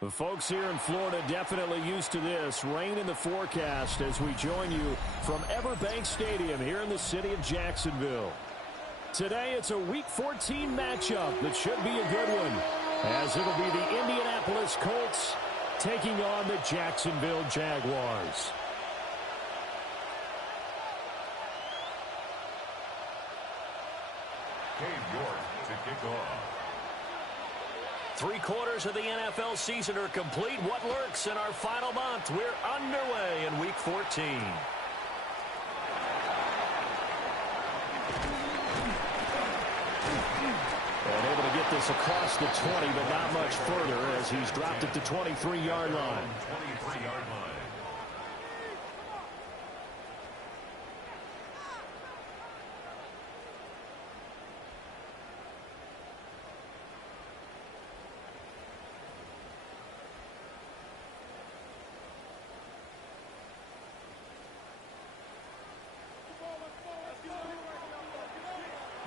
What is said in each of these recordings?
The folks here in Florida definitely used to this. Rain in the forecast as we join you from Everbank Stadium here in the city of Jacksonville. Today it's a Week 14 matchup that should be a good one, as it'll be the Indianapolis Colts taking on the Jacksonville Jaguars. Dave York to kick off. 3 quarters of the NFL season are complete. What lurks in our final month? We're underway in Week 14. And able to get this across the 20, but not much further as he's dropped at the 23-yard line. 23-yard line.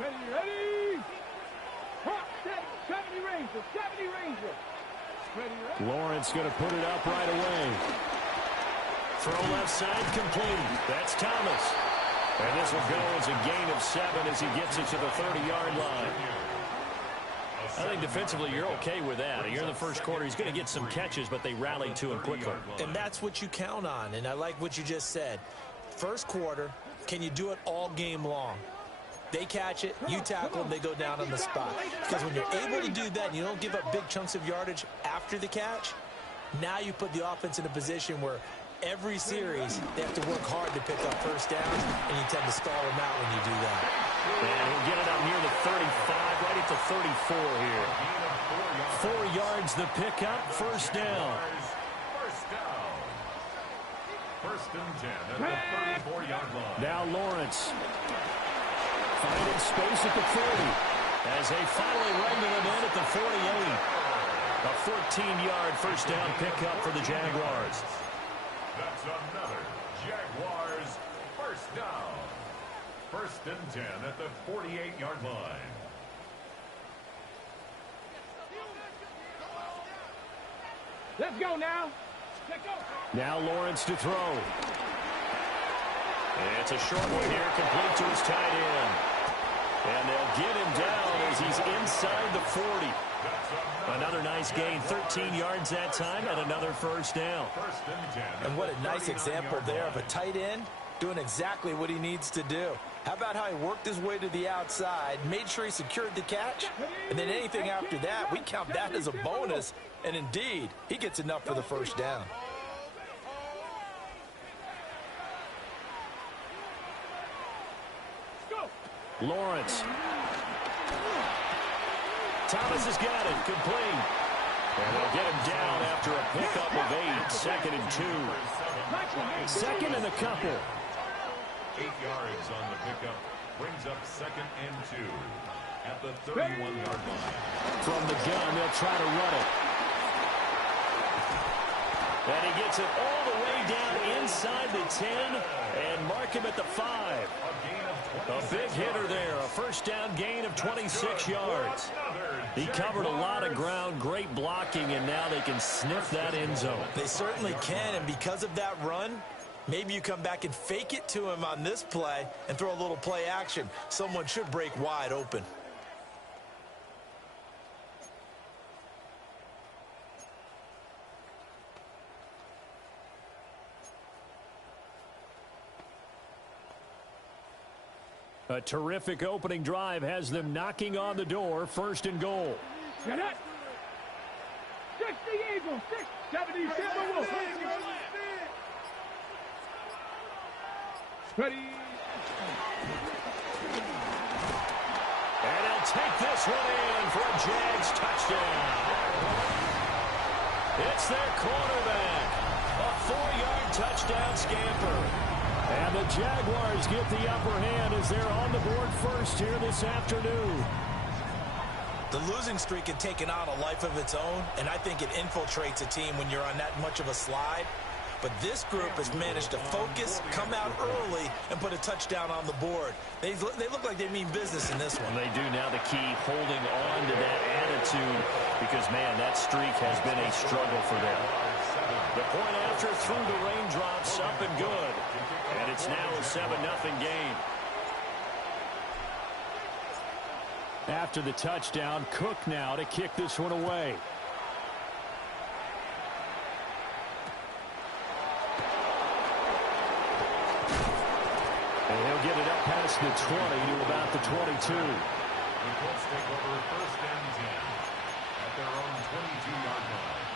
Ready. Hot, set, 70 Ranger, 70 Ranger. Ready. Lawrence going to put it up right away. Throw left side complete. That's Thomas. And this will go as a gain of 7 as he gets it to the 30-yard line. I think defensively you're okay with that. You're in the first quarter. He's going to get some catches, but they rallied to him quickly. And that's what you count on, and I like what you just said. First quarter, can you do it all game long? They catch it, you tackle them, they go down on the spot. Because when you're able to do that and you don't give up big chunks of yardage after the catch, now you put the offense in a position where every series they have to work hard to pick up first downs, and you tend to stall them out when you do that. And he'll get it out near the 35, right at the 34 here. 4 yards the pickup, first down. First and 10 at the 34-yard line. Now Lawrence finding space at the 40 as they finally wrangle him in at the 48. A 14-yard first down pickup for the Jaguars. That's another Jaguars first down. First and 10 at the 48-yard line. Let's go now. Now Lawrence to throw. It's a short one here, complete to his tight end. And they'll get him down as he's inside the 40. Another nice gain, 13 yards that time, and another first down. First and 10. And what a nice example there of a tight end doing exactly what he needs to do. How about how he worked his way to the outside, made sure he secured the catch, and then anything after that, we count that as a bonus. And indeed, he gets enough for the first down. Lawrence. Thomas has got it, complete. And they'll get him down after a pickup of 8, second and 2. Second and a couple. 8 yards on the pickup brings up second and 2 at the 31-yard line. From the gun, they'll try to run it. And he gets it all the way down inside the 10 and mark him at the 5. A big hitter there, a first down gain of 26 yards. He covered a lot of ground, great blocking, and now they can sniff that end zone. They certainly can, and because of that run, maybe you come back and fake it to him on this play and throw a little play action. Someone should break wide open. A terrific opening drive has them knocking on the door, first and goal. 60 Eagles, 70 Timberwolves. Ready. And he'll take this one in for a Jags touchdown. It's their quarterback. A 4-yard touchdown scamper. And the Jaguars get the upper hand as they're on the board first here this afternoon. The losing streak had taken on a life of its own, and I think it infiltrates a team when you're on that much of a slide. But this group has managed to focus, come out early, and put a touchdown on the board. They look like they mean business in this one. They do now. The key, holding on to that attitude. because, man, that streak has been a struggle for them. The point after through the raindrops, up and good. And it's now a 7-0 game. After the touchdown, Cook now to kick this one away. And he'll get it up past the 20 to about the 22. The Colts take over 1st and 10 at their own 22-yard line.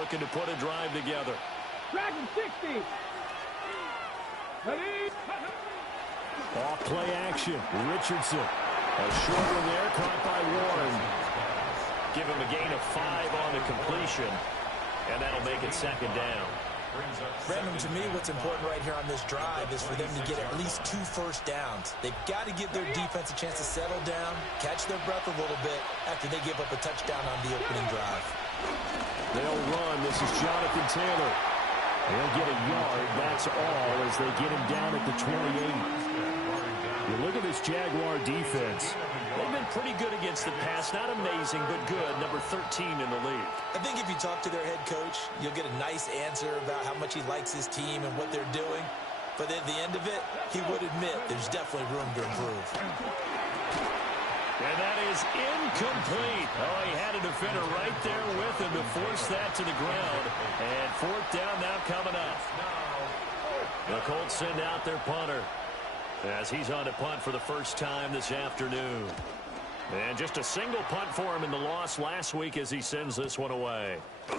Looking to put a drive together. Dragon 60. Ready? Off play action. Richardson. A short one there, caught by Warren. Give him a gain of 5 on the completion, and that'll make it 2nd down. Brandon, to me, what's important right here on this drive is for them to get at least 2 first downs. They've got to give their defense a chance to settle down, catch their breath a little bit after they give up a touchdown on the opening drive. They'll run. This is Jonathan Taylor. He'll get a yard. That's all as they get him down at the 28. You look at this Jaguar defense. They've been pretty good against the pass. Not amazing, but good. Number 13 in the league. I think if you talk to their head coach, you'll get a nice answer about how much he likes his team and what they're doing. But at the end of it, he would admit there's definitely room to improve. And that is incomplete. Oh, he had a defender right there with him to force that to the ground. And 4th down now coming up. The Colts send out their punter as he's on to punt for the first time this afternoon. And just a single punt for him in the loss last week as he sends this one away. An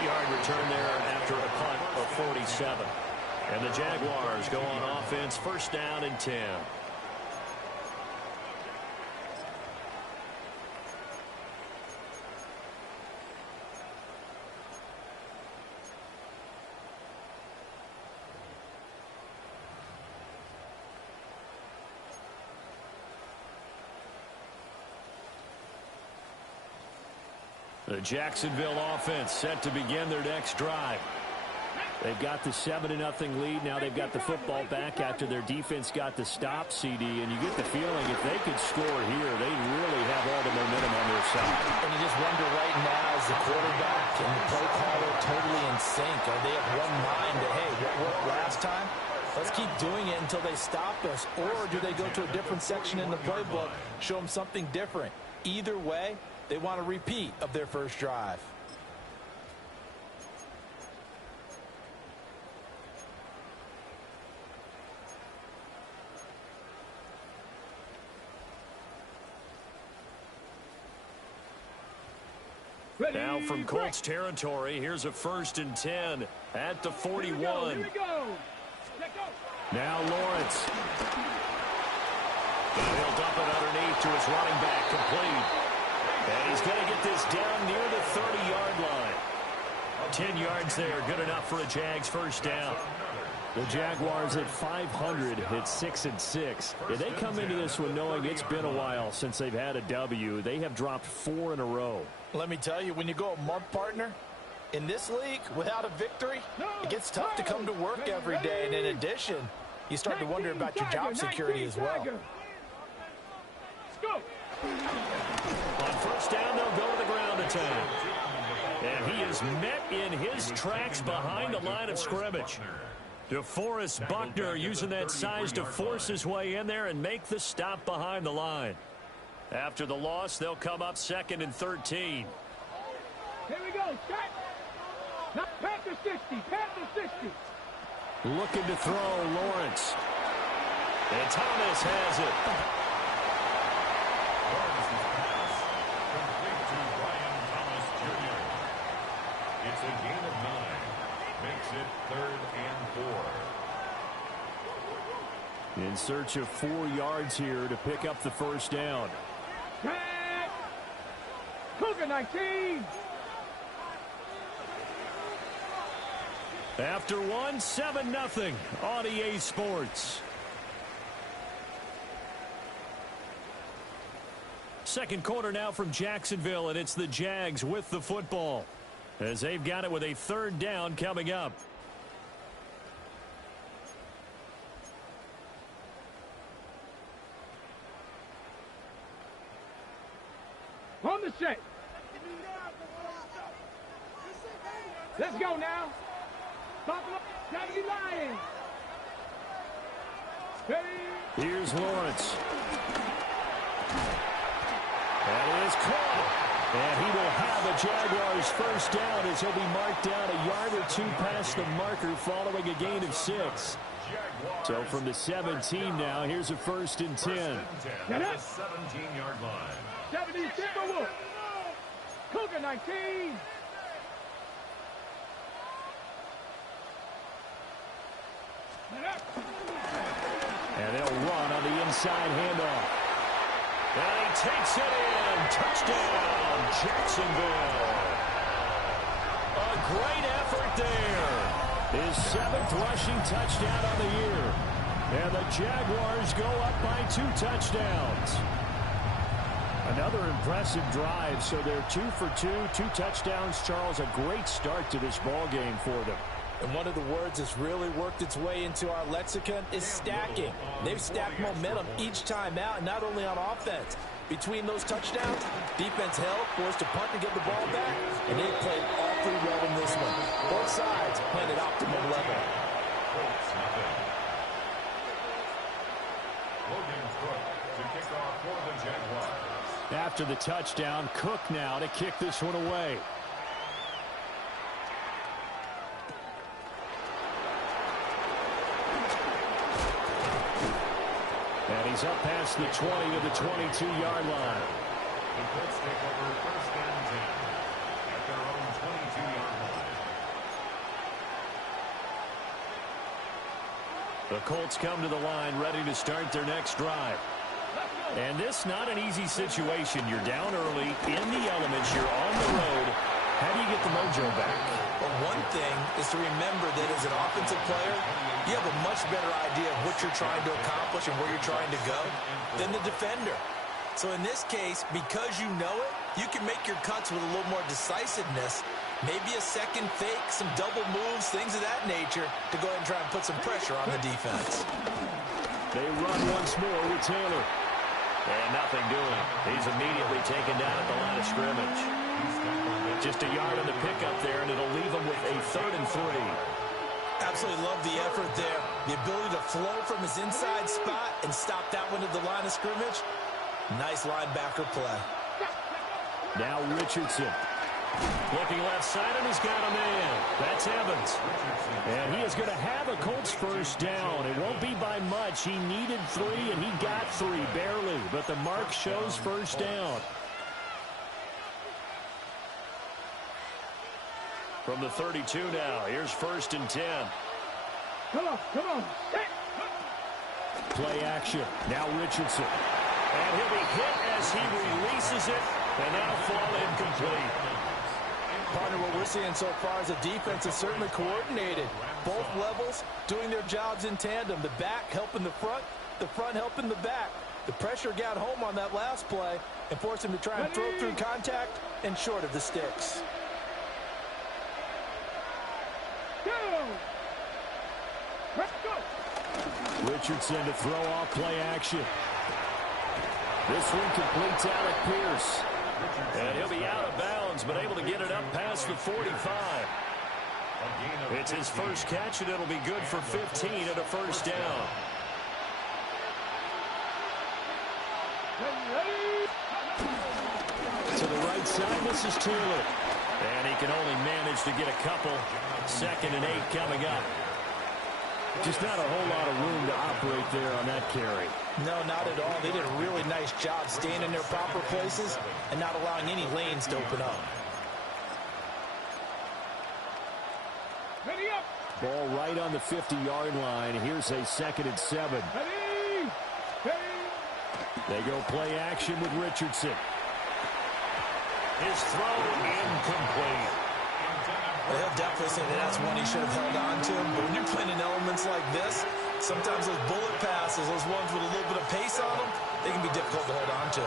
8-yard return there after a punt of 47. And the Jaguars go on offense, 1st down and 10. The Jacksonville offense set to begin their next drive. They've got the 7-0 lead. Now they've got the football back after their defense got the stop, CD. And you get the feeling if they could score here, they really have all the momentum on their side. And you just wonder right now, is the quarterback and the play caller totally in sync? Are they of one mind that, hey, what worked last time? Let's keep doing it until they stop us. Or do they go to a different section in the playbook, show them something different? Either way, they want a repeat of their first drive. Now from Colts territory, here's a 1st and 10 at the 41. Here we go. Now Lawrence. And he'll dump it underneath to his running back, complete. And he's going to get this down near the 30-yard line. 10 yards there, good enough for a Jags 1st down. The Jaguars at 500 at 6-6. Yeah, they come into this one knowing it's been a while since they've had a W. They have dropped 4 in a row. Let me tell you, when you go a month, partner, in this league, without a victory, it gets tough to come to work every day. And in addition, you start to wonder about your job security as well. Let's go. On 1st down, they'll go to the ground attack. And he is met in his tracks behind the line of scrimmage. DeForest Buckner using that size to force his way in there and make the stop behind the line. After the loss, they'll come up 2nd and 13. Here we go. Start. Now, Panther 60. Panther 60. Looking to throw, Lawrence. And Thomas has it. Complete to Brian Thomas Jr. It's a gain of 9. Makes it 3rd and 4. In search of 4 yards here to pick up the 1st down. Cougar 19. After one, 7-0 on EA Sports. Second quarter now from Jacksonville, and it's the Jags with the football as they've got it with a 3rd down coming up. the shake. Let's go now. Stop him up. Gotta be lying. Here's Lawrence. That is caught. And he will have the Jaguars first down as he'll be marked down a yard or two past the marker following a gain of 6. So from the 17 now, here's a 1st and 10. At the 17-yard line. 17 Timberwolves. Cougar 19. And they'll run on the inside handoff. And he takes it in. Touchdown, Jacksonville. A great effort there. His 7th rushing touchdown on the year. And the Jaguars go up by 2 touchdowns. Another impressive drive, so they're 2 for 2, 2 touchdowns. Charles, a great start to this ball game for them. And one of the words that's really worked its way into our lexicon is stacking. They've stacked momentum each time out, not only on offense. Between those touchdowns, defense held, forced to punt to get the ball back, and they played awfully well in this one. Both sides playing at optimum level. After the touchdown, Cook now to kick this one away. And he's up past the 20 to the 22-yard line. The Colts take over 1st and 10 at their own 22-yard line. The Colts come to the line ready to start their next drive. And this not an easy situation. You're down early, in the elements, you're on the road. How do you get the mojo back? Well, one thing is to remember that as an offensive player, you have a much better idea of what you're trying to accomplish and where you're trying to go than the defender. So in this case, because you know it, you can make your cuts with a little more decisiveness, maybe a second fake, some double moves, things of that nature, to go ahead and try and put some pressure on the defense. They run once more with Taylor. And nothing doing. He's immediately taken down at the line of scrimmage. Just a yard on the pickup there, and it'll leave him with a 3rd and 3. Absolutely love the effort there. The ability to flow from his inside spot and stop that one at the line of scrimmage. Nice linebacker play. Now Richardson. Looking left side, and he's got a man. That's Evans. And he is going to have a Colts first down. It won't be by much. He needed 3, and he got 3, barely. But the mark shows first down. From the 32 now, here's 1st and 10. Come on, come on. Play action. Now Richardson. And he'll be hit as he releases it, and that'll fall incomplete. Partner, what we're seeing so far is the defense is certainly coordinated. Both levels doing their jobs in tandem. The back helping the front helping the back. The pressure got home on that last play and forced him to try and throw through contact and short of the sticks. Richardson to throw off play action. This one completes Alec Pierce. And he'll be out of bounds, but able to get it up past the 45. It's his first catch, and it'll be good for 15 and a first down. To the right side, this is Taylor. And he can only manage to get a couple. 2nd and 8 coming up. Just not a whole lot of room to operate there on that carry. No, not at all. They did a really nice job staying in their proper places and not allowing any lanes to open up. Ball right on the 50-yard line. Here's a 2nd and 7. They go play action with Richardson. His throw incomplete. Well, he'll definitely say that that's one he should have held on to. But when you're playing in elements like this, sometimes those bullet passes, those ones with a little bit of pace on them, they can be difficult to hold on to.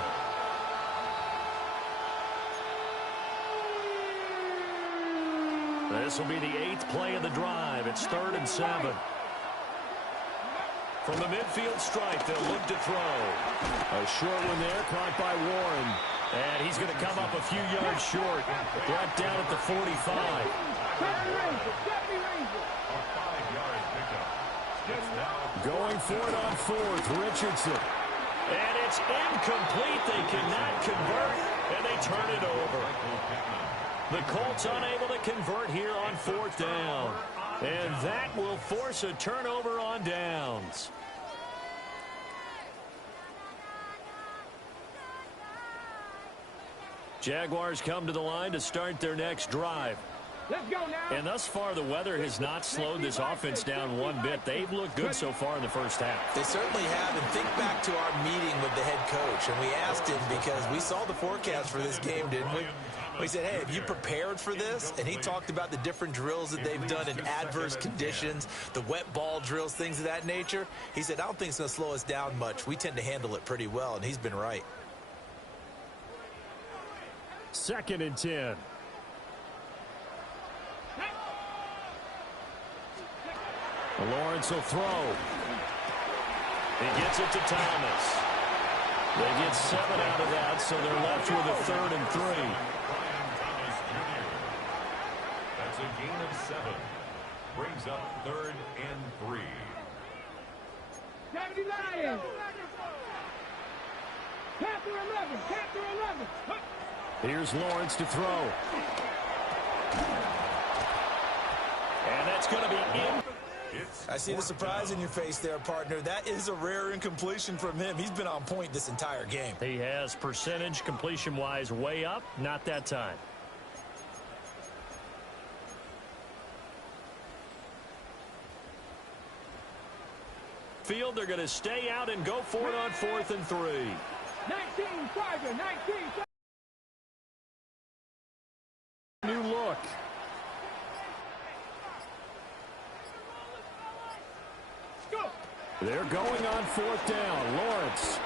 This will be the 8th play of the drive. It's 3rd and 7. From the midfield stripe, they'll look to throw. A short one there, caught by Warren. And he's going to come up a few yards short. Brought down at the 45. Going for it on fourth, Richardson. And it's incomplete. They cannot convert, and they turn it over. The Colts unable to convert here on fourth down. And that will force a turnover on downs. Jaguars come to the line to start their next drive. Let's go now. And thus far, the weather has not slowed this offense down one bit. They've looked good so far in the first half. They certainly have. And think back to our meeting with the head coach. And we asked him because we saw the forecast for this game, didn't we? We said, hey, have you prepared for this? And he talked about the different drills that they've done in adverse conditions, the wet ball drills, things of that nature. He said, I don't think it's going to slow us down much. We tend to handle it pretty well, and he's been right. 2nd and 10. Lawrence will throw. He gets it to Thomas. They get 7 out of that, so they're left with a 3rd and 3. That's a gain of 7. Brings up 3rd and 3. 70 Lions. Panther 11. Panther 11. Here's Lawrence to throw. And that's going to be in. I see the surprise in your face there, partner. That is a rare incompletion from him. He's been on point this entire game. He has percentage completion-wise way up. Not that time. Field, they're going to stay out and go for it on 4th and 3. 19, Tiger, 19. New look. They're going on 4th down. Lawrence.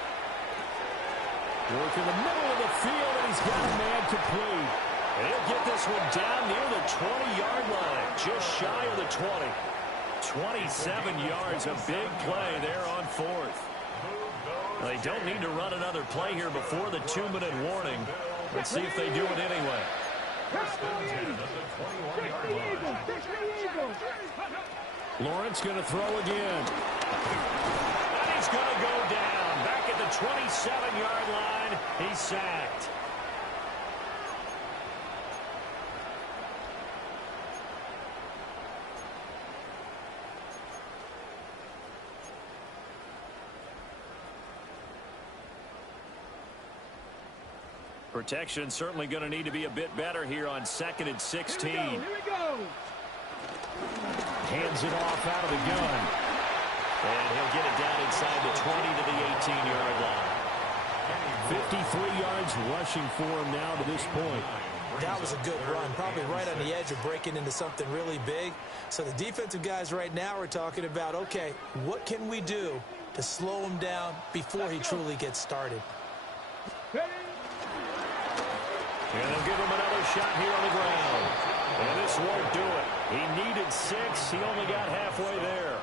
Work in the middle of the field, and he's got a man complete. And he'll get this one down near the 20-yard line, just shy of the 20. 27 yards, a big play there on 4th. They don't need to run another play here before the 2-minute warning. Let's see if they do it anyway. Lawrence going to throw again. And he's going to go down. Back at the 27-yard line, he's sacked. Protection certainly going to need to be a bit better here on 2nd and 16. Here we go. Hands it off out of the gun. And he'll get it down inside the 20 to the 18-yard line. 53 yards rushing for him now to this point. That was a good run, probably right on the edge of breaking into something really big. So the defensive guys right now are talking about, okay, what can we do to slow him down before he truly gets started? And they'll give him another shot here on the ground. And this won't do it. He needed 6. He only got halfway there.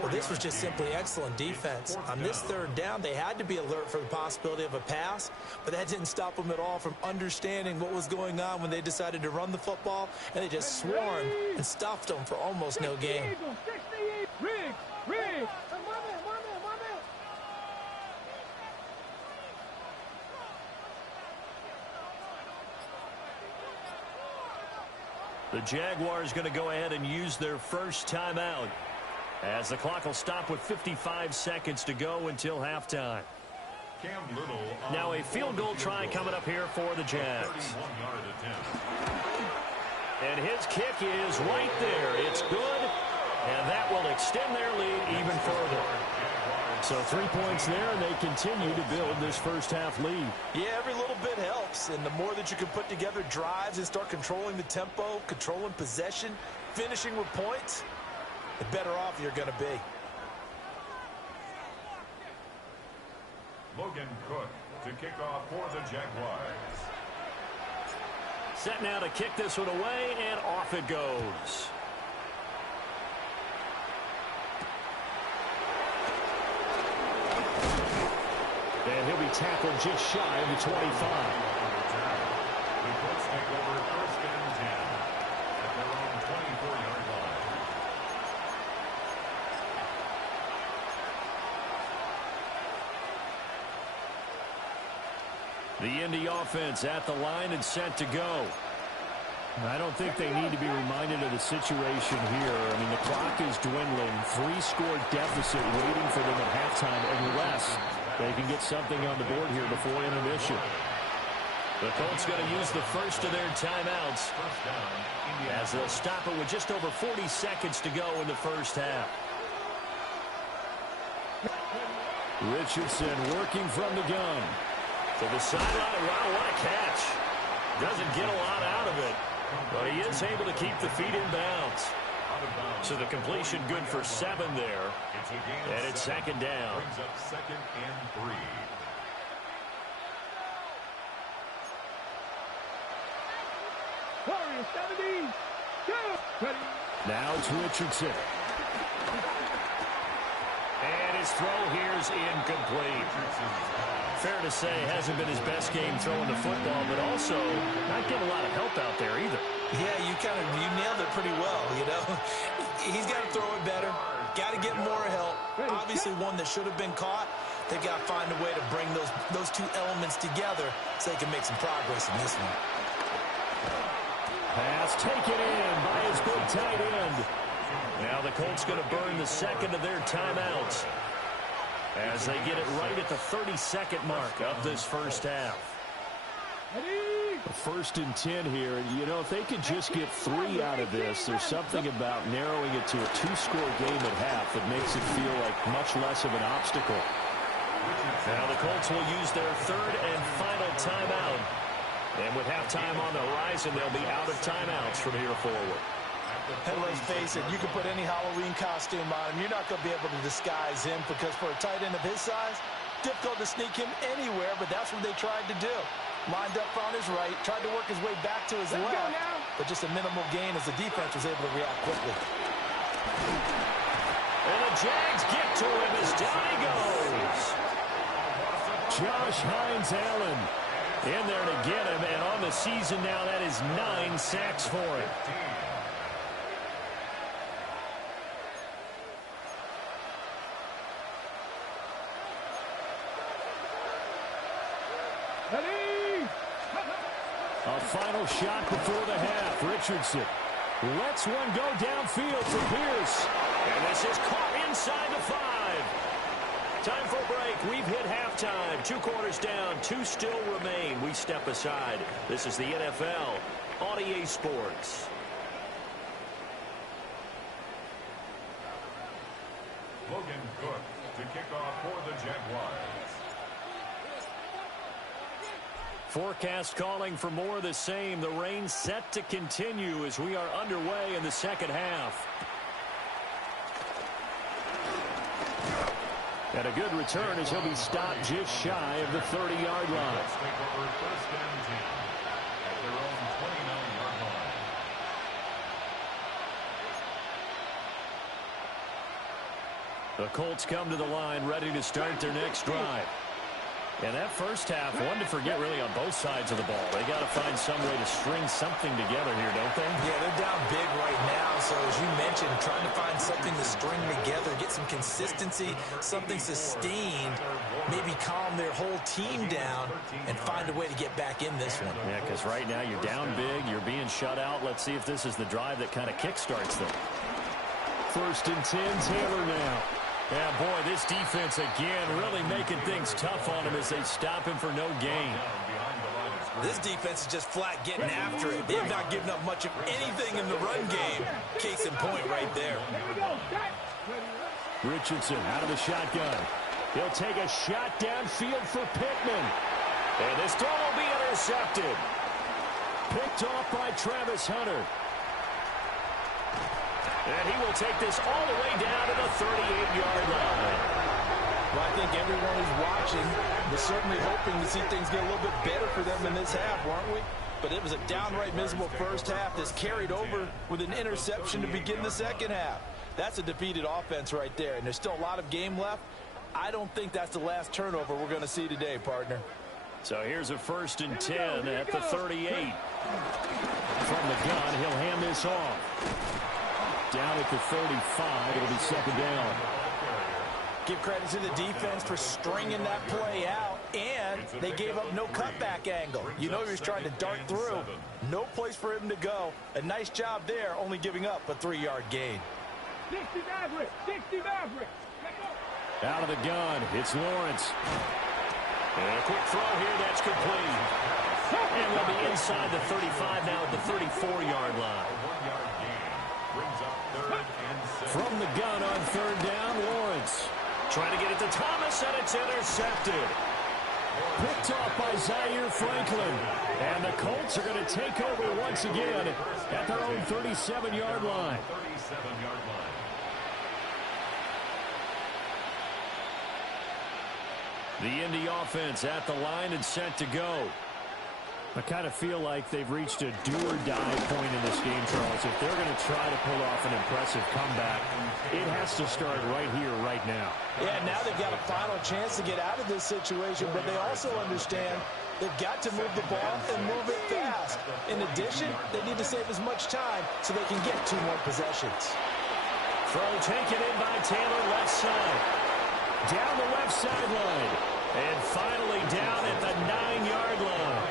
Well, this was just simply excellent defense. On this 3rd down, they had to be alert for the possibility of a pass, but that didn't stop them at all from understanding what was going on when they decided to run the football, and they just swarmed and stuffed them for almost no gain. The Jaguars going to go ahead and use their first timeout, as the clock will stop with 55 seconds to go until halftime. Now a field goal try coming up here for the Jags. And his kick is right there. It's good, and that will extend their lead even further. So 3 points there, and they continue to build this first half lead. Yeah, every little bit helps, and the more that you can put together drives and start controlling the tempo, controlling possession, finishing with points, the better off you're going to be. Logan Cook to kick off for the Jaguars. Set now to kick this one away, and off it goes. And he'll be tackled just shy of the 25. The Colts take over 1st and 10 at their own 24-yard line. The Indy offense at the line and set to go. I don't think they need to be reminded of the situation here. I mean, the clock is dwindling. 3-score deficit waiting for them at halftime unless they can get something on the board here before intermission. The Colts going to use the first of their timeouts as they'll stop it with just over 40 seconds to go in the first half. Richardson working from the gun. To the sideline. Wow, what a catch. Doesn't get a lot out of it, but he is able to keep the feet in bounds. So the completion good for 7 there. And it's 2nd down. Brings up 2nd and 3. Warriors 72. Now it's Richardson. And his throw here is incomplete. Fair to say, hasn't been his best game throwing the football, but also not getting a lot of help out there either. Yeah, you nailed it pretty well, you know. He's got to throw it better. Got to get more help. Obviously one that should have been caught. They've got to find a way to bring those two elements together so they can make some progress in this one. Pass taken in by his big tight end. Now the Colts going to burn the second of their timeouts as they get it right at the 32nd mark of this first half. First and 10 here. You know, if they could just get 3 out of this, there's something about narrowing it to a 2-score game at half that makes it feel like much less of an obstacle. Now the Colts will use their 3rd and final timeout. And with halftime on the horizon, they'll be out of timeouts from here forward. And let's face it, you can put any Halloween costume on him. You're not going to be able to disguise him because for a tight end of his size, difficult to sneak him anywhere, but that's what they tried to do. Lined up on his right, tried to work his way back to his left, but just a minimal gain as the defense was able to react quickly. And the Jags get to him as down he goes. Josh Hines-Allen in there to get him, and on the season now, that is 9 sacks for him. A final shot before the half. Richardson lets one go downfield for Pierce. And this is caught inside the 5. Time for a break. We've hit halftime. 2 quarters down. 2 still remain. We step aside. This is the NFL on EA Sports. Logan Cook to kick off for the Jaguars. Forecast calling for more of the same. The rain set to continue as we are underway in the second half. And a good return as he'll be stopped just shy of the 30-yard line. Let's take over 1st and 10 at their own 29-yard line. The Colts come to the line ready to start their next drive. And that first half, one to forget really on both sides of the ball. They got to find some way to string something together here, don't they? Yeah, they're down big right now. So as you mentioned, trying to find something to string together, get some consistency, something sustained, maybe calm their whole team down and find a way to get back in this one. Yeah, because right now you're down big, you're being shut out. Let's see if this is the drive that kind of kickstarts them. 1st and 10, Taylor now. Yeah, boy, this defense again really making things tough on him as they stop him for no gain. This defense is just flat getting after it. They've not given up much of anything in the run game. Case in point right there. Richardson out of the shotgun. He'll take a shot downfield for Pittman. And this throw will be intercepted. Picked off by Travis Hunter. And he will take this all the way down to the 38-yard line. Well, I think everyone who's watching was certainly hoping to see things get a little bit better for them in this half, weren't we? But it was a downright miserable first half that's carried over with an interception to begin the second half. That's a defeated offense right there, and there's still a lot of game left. I don't think that's the last turnover we're going to see today, partner. So here's a 1st and 10 at the 38. From the gun, he'll hand this off. Down at the 35, it'll be 2nd down. Give credit to the defense for stringing that play out, and they gave up no cutback angle. You know he was trying to dart through. No place for him to go. A nice job there, only giving up a 3-yard gain. 60 Maverick, 60 Maverick. Out of the gun, it's Lawrence. And a quick throw here, that's complete. And we'll be inside the 35 now at the 34-yard line. From the gun on 3rd down, Lawrence. Trying to get it to Thomas, and it's intercepted. Picked off by Zaire Franklin. And the Colts are going to take over once again at their own 37-yard line. The Indy offense at the line and set to go. I kind of feel like they've reached a do-or-die point in this game, Charles. If they're going to try to pull off an impressive comeback, it has to start right here, right now. Yeah, now they've got a final chance to get out of this situation, but they also understand they've got to move the ball and move it fast. In addition, they need to save as much time so they can get 2 more possessions. Throw taken in by Taylor, left side. Down the left sideline. And finally down at the 9-yard line.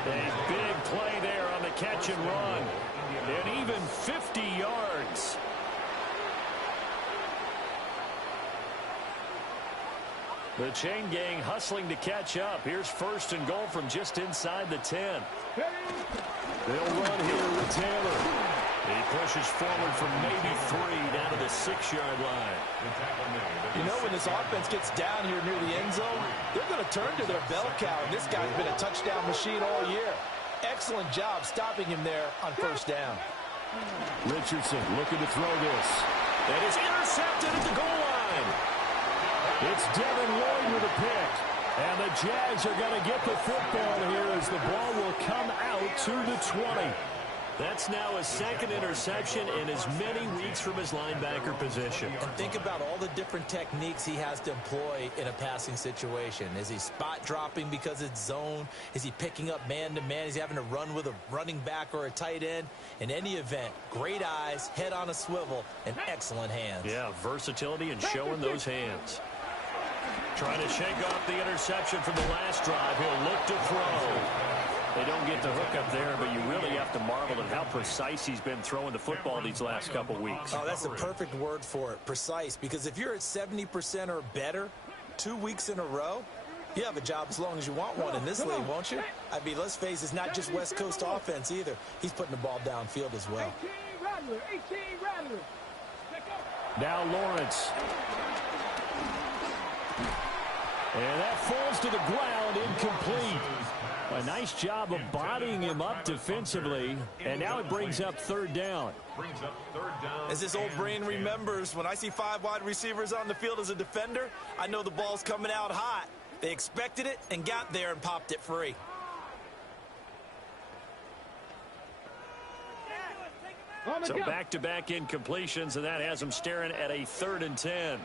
A big play there on the catch and run. And even 50 yards. The chain gang hustling to catch up. Here's 1st and goal from just inside the 10. They'll run here with Taylor. He pushes forward from maybe 3 down to the 6-yard line. You know, when this offense gets down here near the end zone, they're going to turn to their bell cow, and this guy's been a touchdown machine all year. Excellent job stopping him there on 1st down. Richardson looking to throw this. That is intercepted at the goal line. It's Devin Lloyd with a pick. And the Jags are going to get the football here as the ball will come out to the 20. That's now a 2nd interception in as many weeks from his linebacker position. And think about all the different techniques he has to employ in a passing situation. Is he spot dropping because it's zone? Is he picking up man-to-man? Is he having to run with a running back or a tight end? In any event, great eyes, head on a swivel, and excellent hands. Yeah, versatility and showing those hands. Trying to shake off the interception from the last drive. He'll look to throw. They don't get the hook up there, but you really have to marvel at how precise he's been throwing the football these last couple weeks. Oh, that's the perfect word for it, precise, because if you're at 70% or better 2 weeks in a row, you have a job as long as you want one in this league, won't you? I mean, let's face it, it's not just West Coast offense either. He's putting the ball downfield as well. 18 Rattler. Now Lawrence. And that falls to the ground, incomplete. A nice job of bodying him up defensively, and now it brings up 3rd down. As this old brain remembers, when I see 5 wide receivers on the field as a defender, I know the ball's coming out hot. They expected it and got there and popped it free. So back-to-back incompletions, and that has them staring at a 3rd and 10.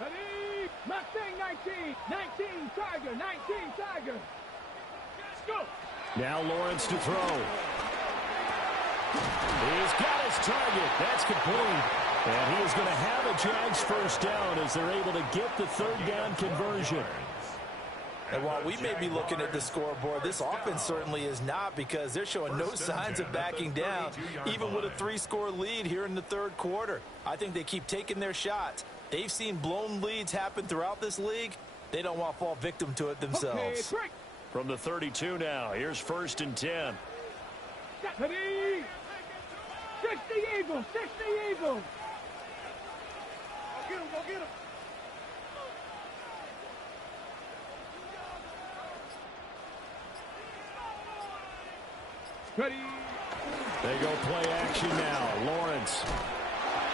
Mustang 19, 19 Tiger, 19 Tiger. Let's go. Now Lawrence to throw. He's got his target. That's complete. And he is going to have a Jags 1st down as they're able to get the 3rd down conversion. And while we may be looking at the scoreboard, this offense certainly is not, because they're showing no signs of backing down, even with a 3-score lead here in the 3rd quarter. I think they keep taking their shots. They've seen blown leads happen throughout this league. They don't want to fall victim to it themselves. From the 32 now, here's 1st and 10. 60 Eagles, 60 Eagles. Go get him. Ready. They go play action now. Lawrence.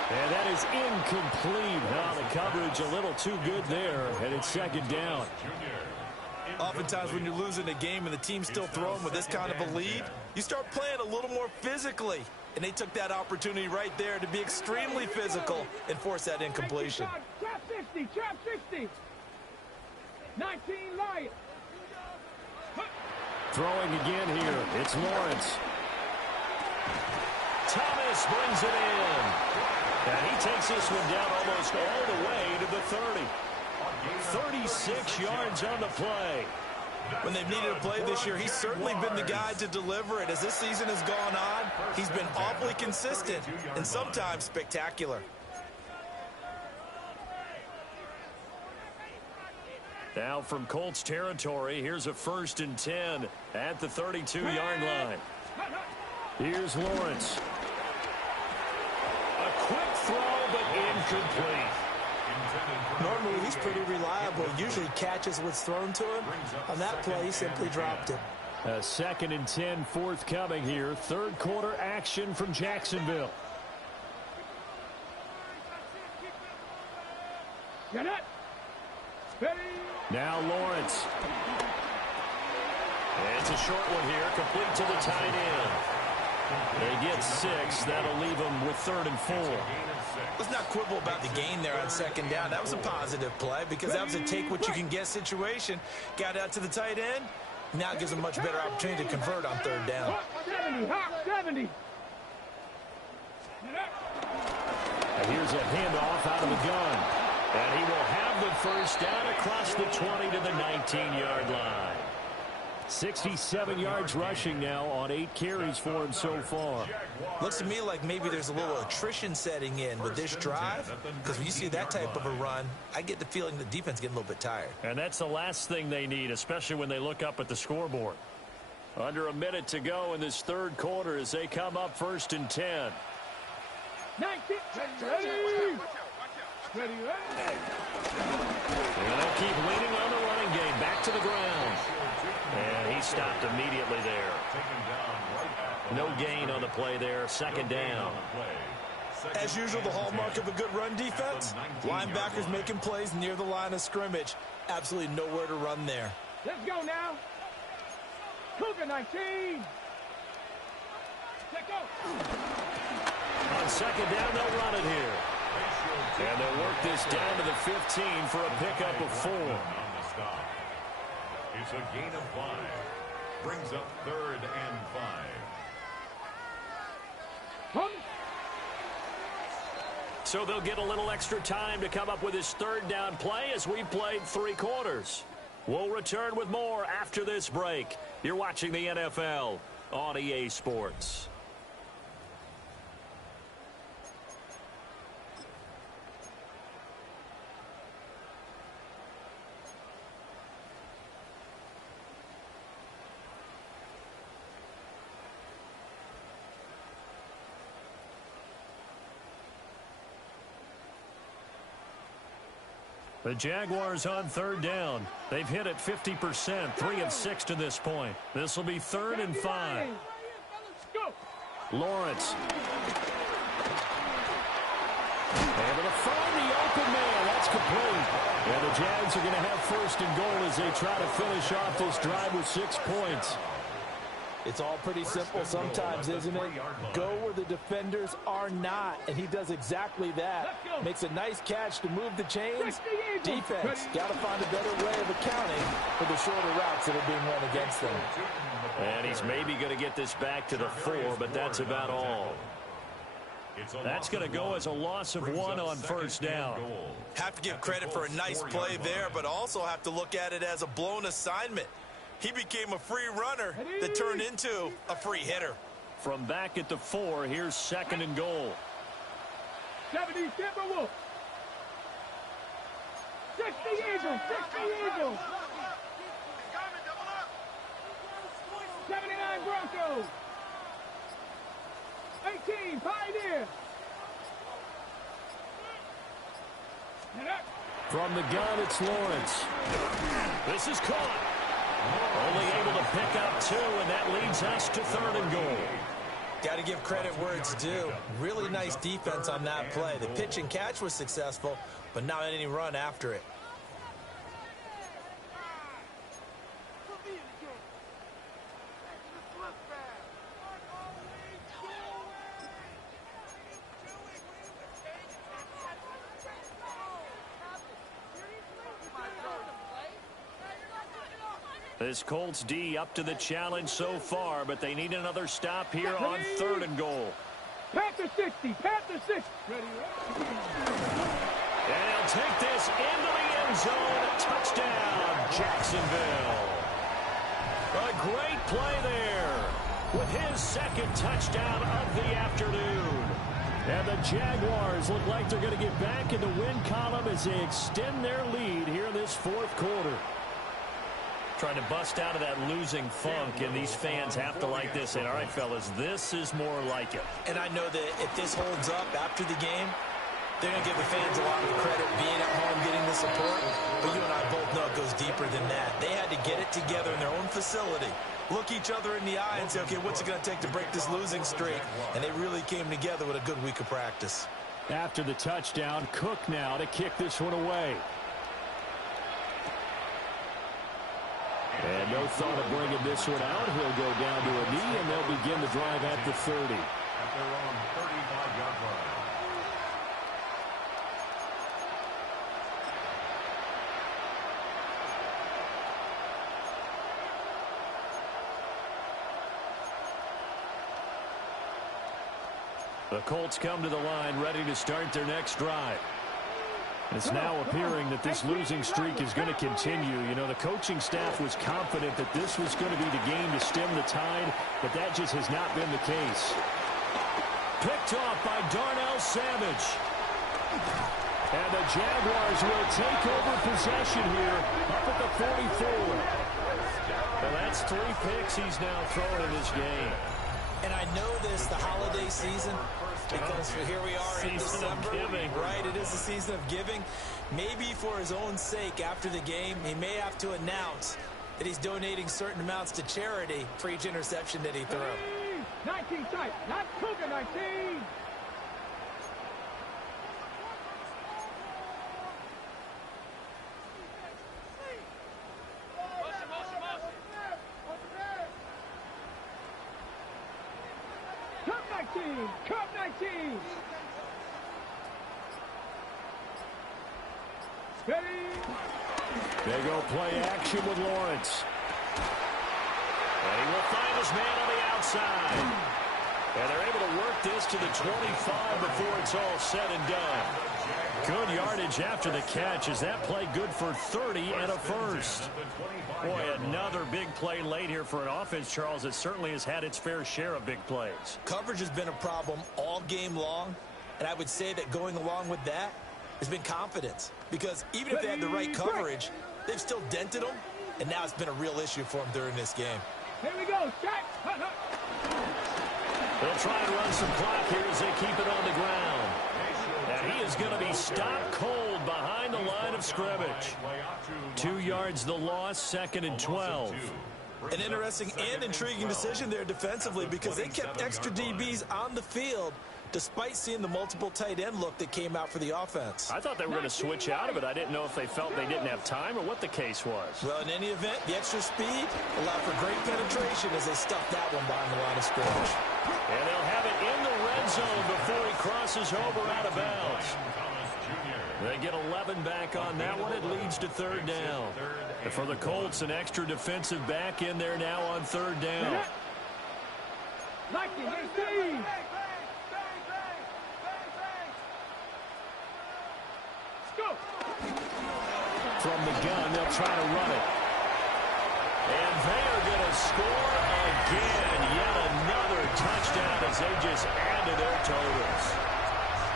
And that is incomplete. Now the coverage a little too good there, and it's 2nd down. Oftentimes when you're losing a game and the team's still throwing with this kind of a lead, you start playing a little more physically. And they took that opportunity right there to be extremely physical and force that incompletion. Trap 50, trap 50. 19 Lions. Throwing again here. It's Lawrence. Thomas brings it in. And he takes this one down almost all the way to the 30. 36 yards on the play. When they've needed a play this year, he's certainly been the guy to deliver it. As this season has gone on, he's been awfully consistent and sometimes spectacular. Now from Colts territory, here's a 1st and 10 at the 32-yard line. Here's Lawrence. A quick throw, but incomplete. Normally, he's pretty reliable. Usually catches what's thrown to him. On that play, he simply dropped it. A 2nd and 10 forthcoming here. Third quarter action from Jacksonville. Get it. Ready. Now Lawrence. It's a short one here, complete to the tight end. They get 6. That'll leave them with 3rd and 4. Let's not quibble about the gain there on 2nd down. That was a positive play because that was a take-what-you-can-get situation. Got out to the tight end. Now it gives them a much better opportunity to convert on 3rd down. 70. And here's a handoff out of the gun. And he will have the 1st down across the 20 to the 19-yard line. 67 yards rushing now on 8 carries for him so far. Looks to me like maybe there's a little attrition setting in with this drive, because when you see that type of a run, I get the feeling the defense getting a little bit tired. And that's the last thing they need, especially when they look up at the scoreboard. Under a minute to go in this 3rd quarter as they come up 1st and 10. 19. Ready. And they'll keep leaning on the running game. Back to the ground. And he stopped immediately there. No gain on the play there. 2nd down. As usual, the hallmark of a good run defense, linebackers making plays near the line of scrimmage. Absolutely nowhere to run there. Let's go now. Cougar 19. Let's go. On 2nd down, they'll run it here. And they'll work this down to the 15 for a pickup of 4. It's a gain of 5. Brings up 3rd and 5. So they'll get a little extra time to come up with his 3rd down play as we played 3 quarters. We'll return with more after this break. You're watching the NFL on EA Sports. The Jaguars on 3rd down. They've hit it 50%, 3 of 6 to this point. This will be 3rd and 5. Lawrence. Able to find the open man. That's complete. And the Jags are going to have 1st and goal as they try to finish off this drive with 6 points. It's all pretty simple sometimes, isn't it? Go where the defenders are not, and he does exactly that. Makes a nice catch to move the chains. Defense got to find a better way of accounting for the shorter routes that are being run against them. And he's maybe going to get this back to the 4, but that's about all. That's going to go as a loss of 1 on 1st down. Have to give credit for a nice play there, but also have to look at it as a blown assignment. He became a free runner that turned into a free hitter. From back at the 4, here's 2nd and goal. 70 Timberwolves. 60 Eagles. 60 Eagles. 79 Broncos. 18 Pioneers. From the gun, it's Lawrence. This is caught. Only able to pick up 2, and that leads us to 3rd and goal. Got to give credit where it's due. Really nice defense on that play. The pitch and catch was successful, but not any run after it. This Colts D up to the challenge so far, but they need another stop here on 3rd and goal. Panther 60, Panther 60. Ready. And he'll take this into the end zone. Touchdown, Jacksonville. A great play there with his 2nd touchdown of the afternoon. And the Jaguars look like they're going to get back in the win column as they extend their lead here in this 4th quarter. Trying to bust out of that losing funk, and these fans have to like this. And all right, fellas, this is more like it. And I know that if this holds up after the game, they're going to give the fans a lot of credit being at home, getting the support. But you and I both know it goes deeper than that. They had to get it together in their own facility, look each other in the eye and say, okay, what's it going to take to break this losing streak? And they really came together with a good week of practice. After the touchdown, Cook now to kick this one away. And no thought of bringing this one out. He'll go down to a knee, and they'll begin the drive at the 30. At their own 35-yard line. The Colts come to the line ready to start their next drive. It's now appearing that this losing streak is going to continue. You know, the coaching staff was confident that this was going to be the game to stem the tide, but that just has not been the case. Picked off by Darnell Savage. And the Jaguars will take over possession here up at the 44. Well, that's 3 picks he's now thrown in this game. And I know this, the holiday season, because here we are in December, right? It is the season of giving. Maybe for his own sake, after the game, he may have to announce that he's donating certain amounts to charity for each interception that he threw. 19 tight, not Cougar 19. Cup 19. Ready. They go play action with Lawrence. And he will find his man on the outside. And they're able to work this to the 25 before it's all said and done. Good yardage after the catch. Is that play good for 30 and a first? Boy, another big play late here for an offense, Charles, that certainly has had its fair share of big plays. Coverage has been a problem all game long, and I would say that going along with that has been confidence. Because even if they had the right coverage, they've still dented them, and now it's been a real issue for them during this game. Here we go, Jack. They'll try and run some clock here as they keep it on the ground. And he is going to be stopped cold behind the line of scrimmage. 2 yards the loss, 2nd and 12. An interesting and intriguing decision there defensively because they kept extra DBs on the field despite seeing the multiple tight end look that came out for the offense. I thought they were going to switch out of it. I didn't know if they felt they didn't have time or what the case was. Well, in any event, the extra speed allowed for great penetration as they stuffed that one behind the line of scrimmage. And they'll have it in the red zone before he crosses over out of bounds. They get 11 back on that one. It leads to 3rd down. And for the Colts, an extra defensive back in there now on 3rd down. From the gun, they'll try to run it. And they're going to score again. Yet another touchdown as they just add to their totals.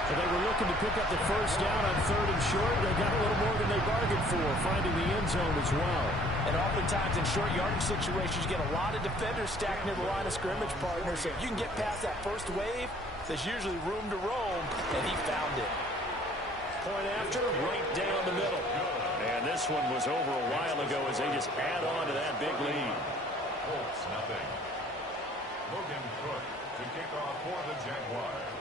And they were looking to pick up the first down on 3rd and short. They got a little more than they bargained for, finding the end zone as well. And oftentimes in short yardage situations, you get a lot of defenders stacked near the line of scrimmage, partner. So if you can get past that first wave, there's usually room to roam, and he found it. Point after, right down the middle. And this one was over a while ago as they just add on to that big lead. Colts nothing. Logan Cook to kick off for the Jaguars.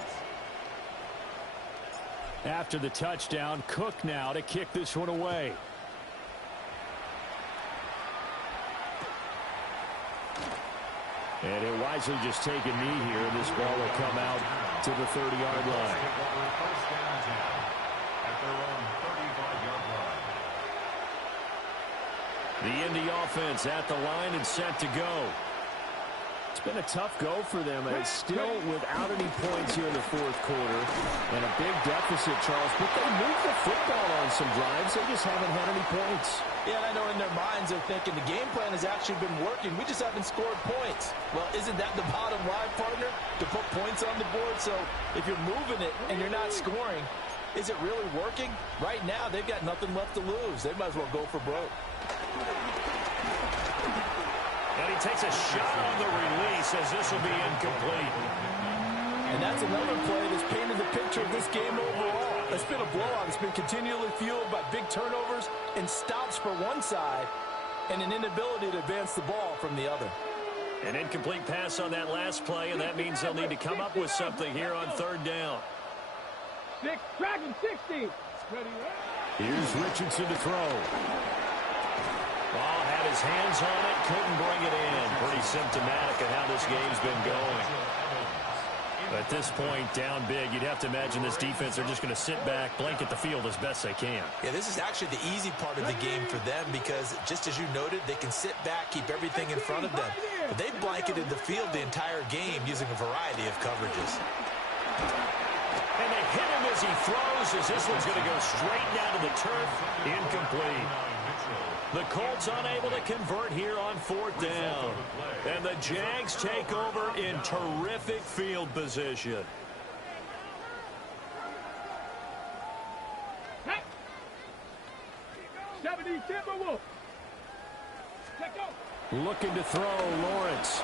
After the touchdown, Cook now to kick this one away. And he'll wisely just take a knee here, and this ball will come out to the 30-yard line. First down 10 at their own 35-yard line. The Indy offense at the line and set to go. It's been a tough go for them. It's still without any points here in the fourth quarter. And a big deficit, Charles. But they moved the football on some drives. They just haven't had any points. Yeah, I know in their minds they're thinking the game plan has actually been working. We just haven't scored points. Well, isn't that the bottom line, partner? To put points on the board? So if you're moving it and you're not scoring, is it really working? Right now, they've got nothing left to lose. They might as well go for broke. And he takes a shot on the release as this will be incomplete. And that's another play that's painted the picture of this game overall. It's been a blowout. It's been continually fueled by big turnovers and stops for one side and an inability to advance the ball from the other. An incomplete pass on that last play, and that means they'll need to come up with something here on third down. Track him, 60. Here's Richardson to throw. Ball had his hands on it, couldn't bring it in. Pretty symptomatic of how this game's been going. At this point, down big, you'd have to imagine this defense are just going to sit back, blanket the field as best they can. Yeah, this is actually the easy part of the game for them because, just as you noted, they can sit back, keep everything in front of them. But they've blanketed the field the entire game using a variety of coverages. And they hit him as he throws, as this one's going to go straight down to the turf. Incomplete. The Colts unable to convert here on fourth down. And the Jags take over in terrific field position. Looking to throw, Lawrence.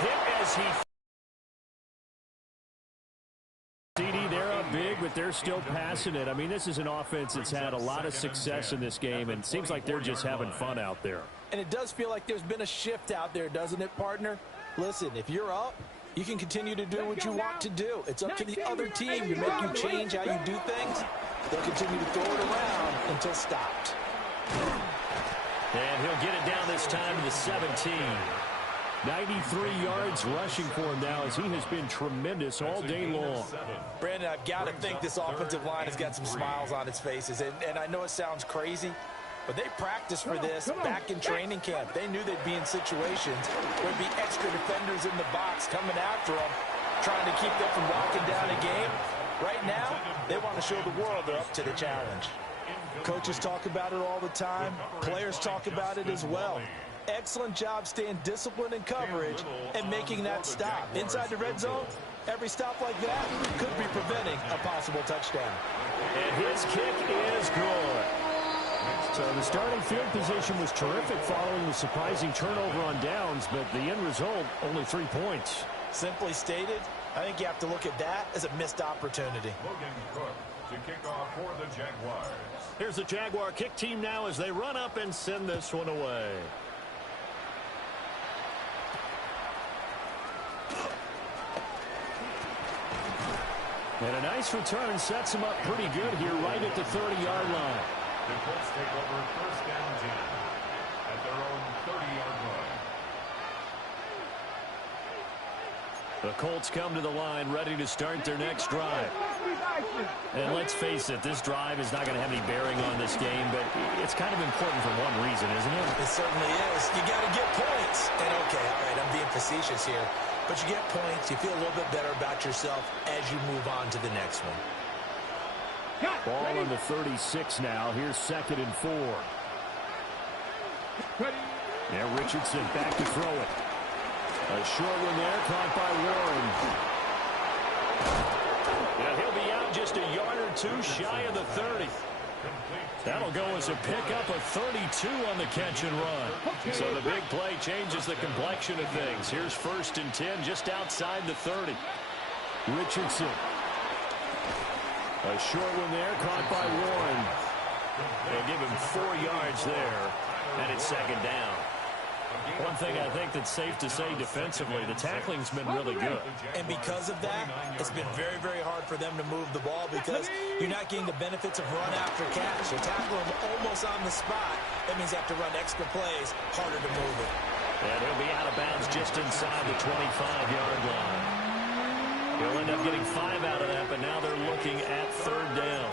Hit as he... They're up big, but they're still passing it. I mean, this is an offense that's had a lot of success in this game, and it seems like they're just having fun out there. And it does feel like there's been a shift out there, doesn't it, partner? Listen, if you're up, you can continue to do what you want to do. It's up to the other team to make you change how you do things. They'll continue to throw it around until stopped. And he'll get it down this time to the 17. 93 yards rushing for him now as he has been tremendous all day long. Brandon, I've got to think this offensive line has got some smiles on its faces. And I know it sounds crazy, but they practiced for this back in training camp. They knew they'd be in situations where there'd be extra defenders in the box coming after them, trying to keep them from locking down a game. Right now, they want to show the world they're up to the challenge. Coaches talk about it all the time. Players talk about it as well. Excellent job staying disciplined in coverage and making that stop. Inside the red zone, every stop like that could be preventing a possible touchdown. And his kick is good. So the starting field position was terrific following the surprising turnover on downs, but the end result, only 3 points. Simply stated, I think you have to look at that as a missed opportunity. Logan Cook to kick off for the Jaguars. Here's the Jaguar kick team now as they run up and send this one away. And a nice return sets him up pretty good here right at the 30-yard line. The Colts take over first down 10 at their own 30-yard line. The Colts come to the line ready to start their next drive. And let's face it, this drive is not going to have any bearing on this game, but it's kind of important for one reason, isn't it? It certainly is. You got to get points. And okay, all right, I'm being facetious here. But you get points, you feel a little bit better about yourself as you move on to the next one. Ball on the 36 now. Here's 2nd and 4. Now Richardson back to throw it. A short one there, caught by Warren. Yeah, he'll be out just a yard or two shy of the 30. That'll go as a pickup of 32 on the catch and run. So the big play changes the complexion of things. Here's 1st and 10 just outside the 30. Richardson. A short one there, caught by Warren. They'll give him 4 yards there, and it's 2nd down. One thing I think that's safe to say defensively, the tackling's been really good. And because of that, it's been very, very hard for them to move the ball because you're not getting the benefits of run after catch. You're tackling them almost on the spot. That means you have to run extra plays, harder to move it. And he'll be out of bounds just inside the 25-yard line. He'll end up getting 5 out of that, but now they're looking at 3rd down.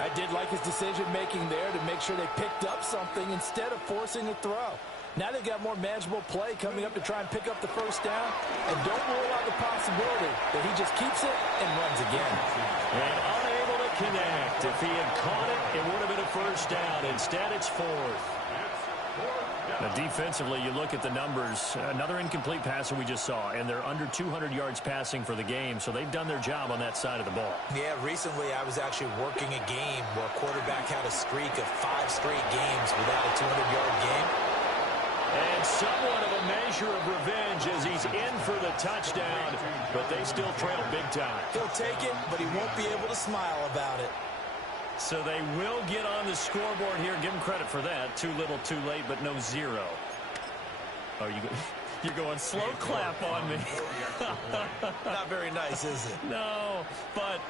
I did like his decision-making there to make sure they picked up something instead of forcing a throw. Now they've got more manageable play coming up to try and pick up the first down. And don't rule out the possibility that he just keeps it and runs again. And unable to connect. If he had caught it, it would have been a first down. Instead, it's fourth. Now, defensively, you look at the numbers. Another incomplete passer we just saw, and they're under 200 yards passing for the game, so they've done their job on that side of the ball. Yeah, recently I was actually working a game where a quarterback had a streak of 5 straight games without a 200-yard game. And somewhat of a measure of revenge as he's in for the touchdown, but they still trail big time. He'll take it, but he won't be able to smile about it. So they will get on the scoreboard here. Give him credit for that. Too little, too late, but no zero. Oh, you're going slow clap on me. Not very nice, is it? No, but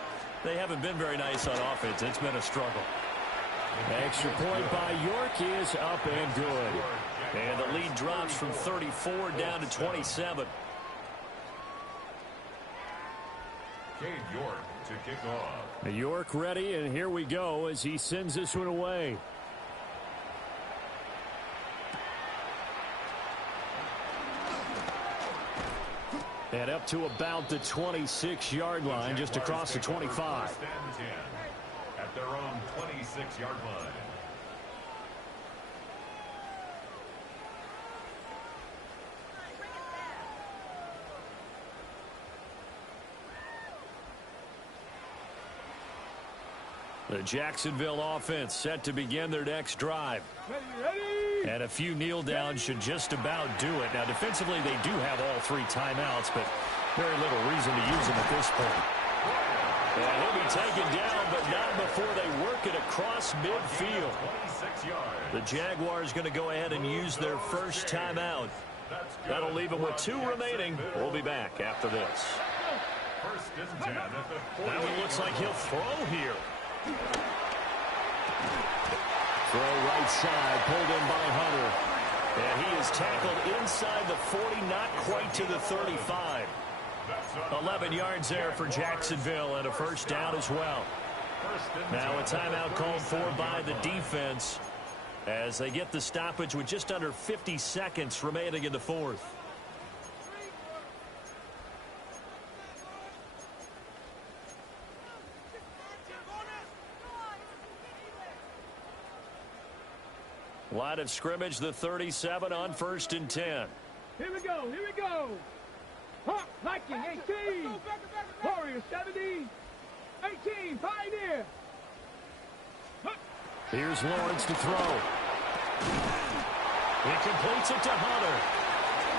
they haven't been very nice on offense. It's been a struggle. Extra point by York is up and good. And the lead drops from 34 down to 27. Cade York to kick off. York ready, and here we go as he sends this one away. And up to about the 26-yard line, just across the 25. At their own 26-yard line. The Jacksonville offense set to begin their next drive. Ready. And a few kneel downs should just about do it. Now, defensively, they do have all 3 timeouts, but very little reason to use them at this point. And he'll be taken down, but not before they work it across midfield. The Jaguars going to go ahead and use their first timeout. That'll leave them with 2 remaining. We'll be back after this. Now it looks like he'll throw here. Throw right side, pulled in by Hunter. And he is tackled inside the 40, not quite to the 35. 11 yards there for Jacksonville and a first down as well. Now a timeout called for by the defense as they get the stoppage with just under 50 seconds remaining in the fourth. Line of scrimmage, the 37 on 1st and 10. Here we go. Here we go. Hawk, Viking, 18. Warrior, 70. 18, Pioneer. Here's Lawrence to throw. He completes it to Hunter.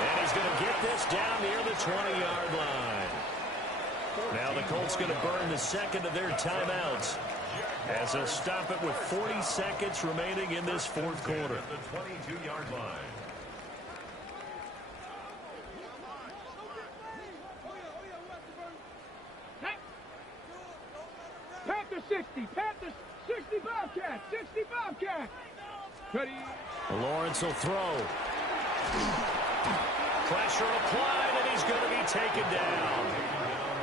And he's going to get this down near the 20-yard line. Now the Colts going to burn the second of their timeouts as they'll stop it with 40 seconds remaining in this fourth quarter. The 22-yard line. Panther 60. Panther 60 Bobcat. 60 Bobcat. Ready. Lawrence will throw. Pressure applied, and he's going to be taken down.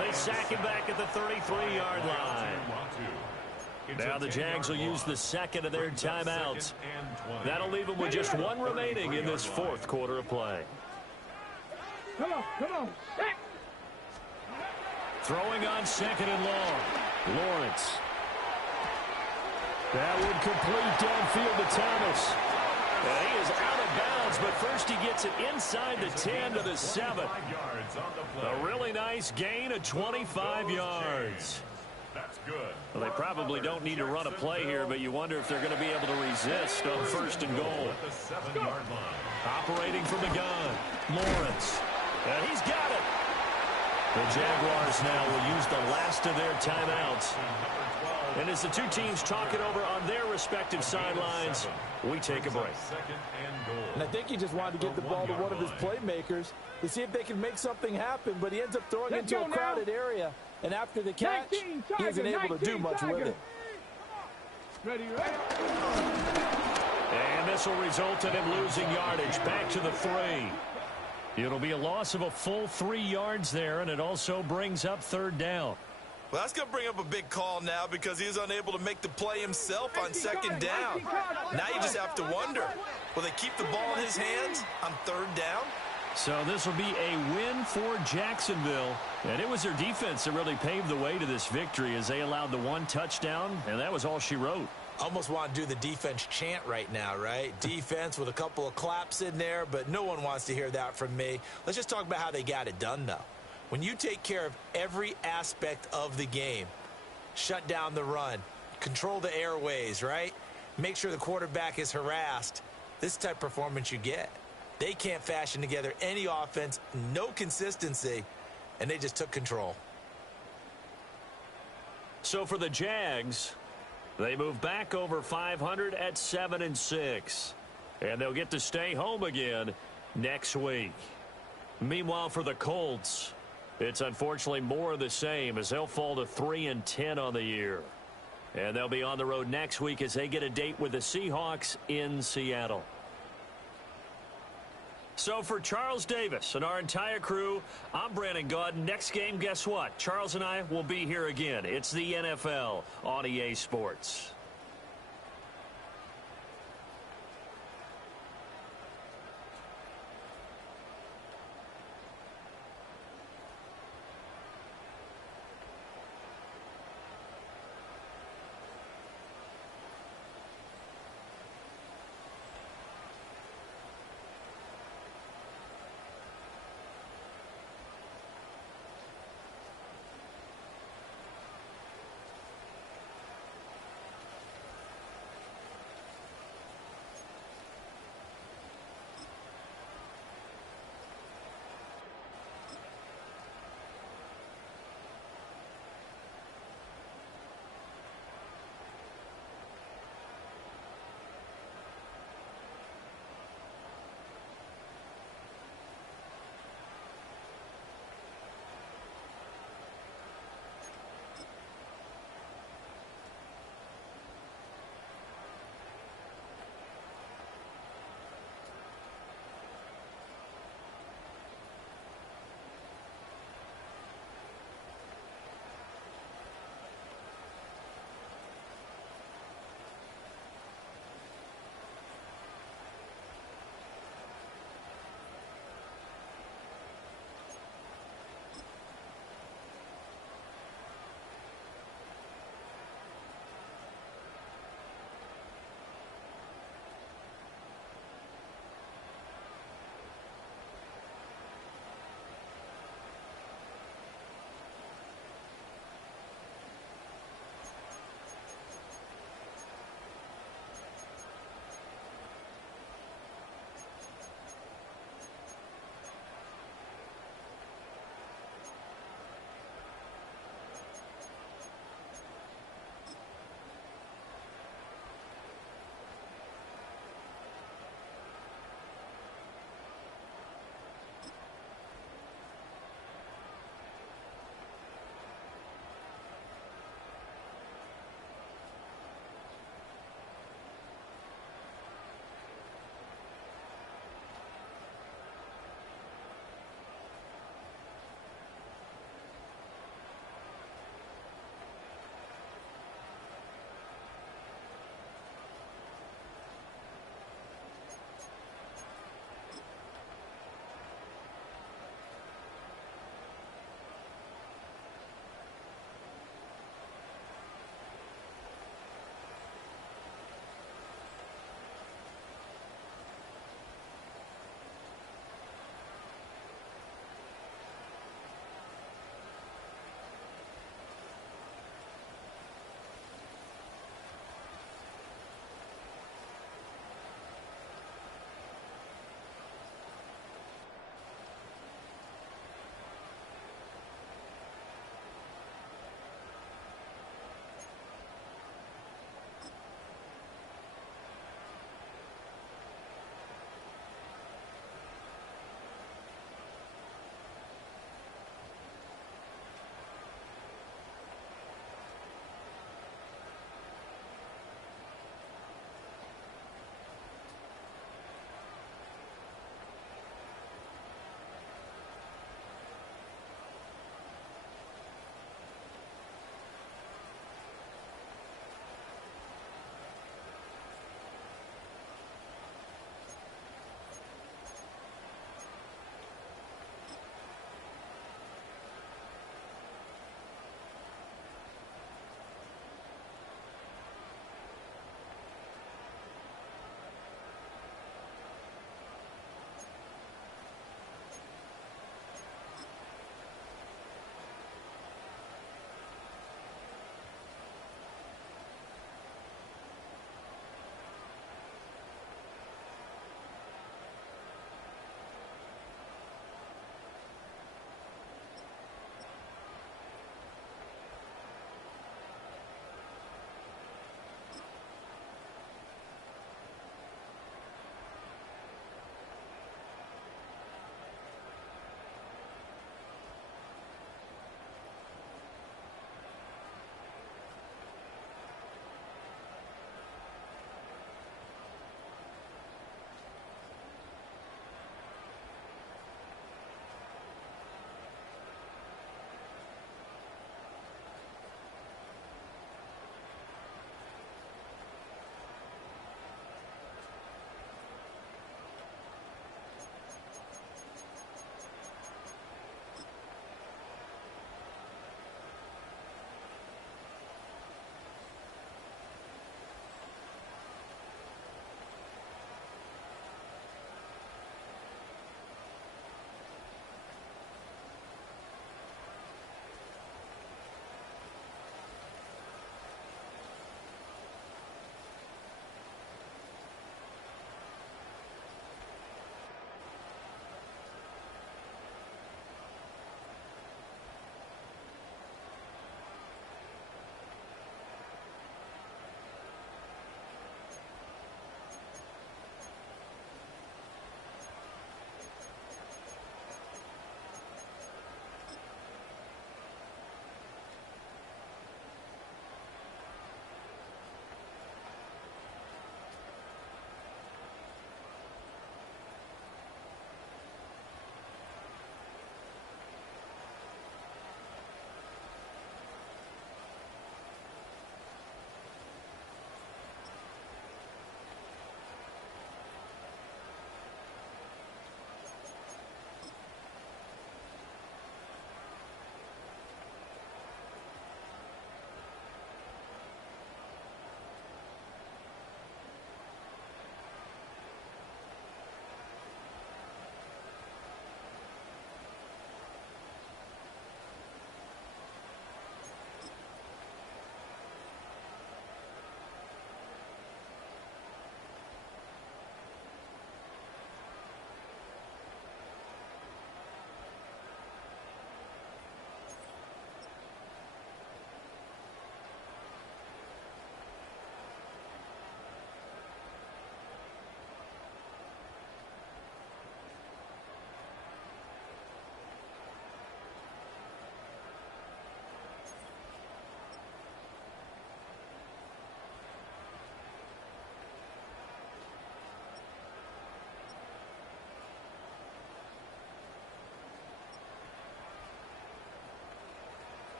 They sack him back at the 33-yard line. Now the Jags will use the second of their timeouts. That'll leave them with just 1 remaining in this fourth quarter of play. Come on, come on. Sack. Throwing on second and long. Lawrence. That would complete downfield to Thomas. And he is out of bounds, but first he gets it inside the 10 to the 7. A really nice gain of 25 yards. That's good. Well, they probably don't need to run a play here, but you wonder if they're going to be able to resist on 1st and goal. At the 7-yard line. Operating from the gun, Lawrence. And he's got it. The Jaguars now will use the last of their timeouts. And as the 2 teams talk it over on their respective sidelines, we take a break. And I think he just wanted to get the ball to one of his playmakers to see if they can make something happen, but he ends up throwing into a crowded area. And after the catch, he isn't able to do much with it. Ready, ready. And this will result in him losing yardage back to the 3. It'll be a loss of a full 3 yards there, and it also brings up 3rd down. Well, that's going to bring up a big call now because he was unable to make the play himself on second down. Now you just have to wonder, will they keep the ball in his hands on third down? So this will be a win for Jacksonville. And it was their defense that really paved the way to this victory as they allowed the one touchdown, and that was all she wrote. Almost want to do the defense chant right now, right? Defense with a couple of claps in there, but no one wants to hear that from me. Let's just talk about how they got it done, though. When you take care of every aspect of the game, shut down the run, control the airways, right? Make sure the quarterback is harassed. This type of performance you get. They can't fashion together any offense, no consistency, and they just took control. So for the Jags, they move back over 500 at 7-6. And they'll get to stay home again next week. Meanwhile, for the Colts, it's unfortunately more of the same as they'll fall to 3-10 on the year. And they'll be on the road next week as they get a date with the Seahawks in Seattle. So for Charles Davis and our entire crew, I'm Brandon Gaudin. Next game, guess what? Charles and I will be here again. It's the NFL on EA Sports.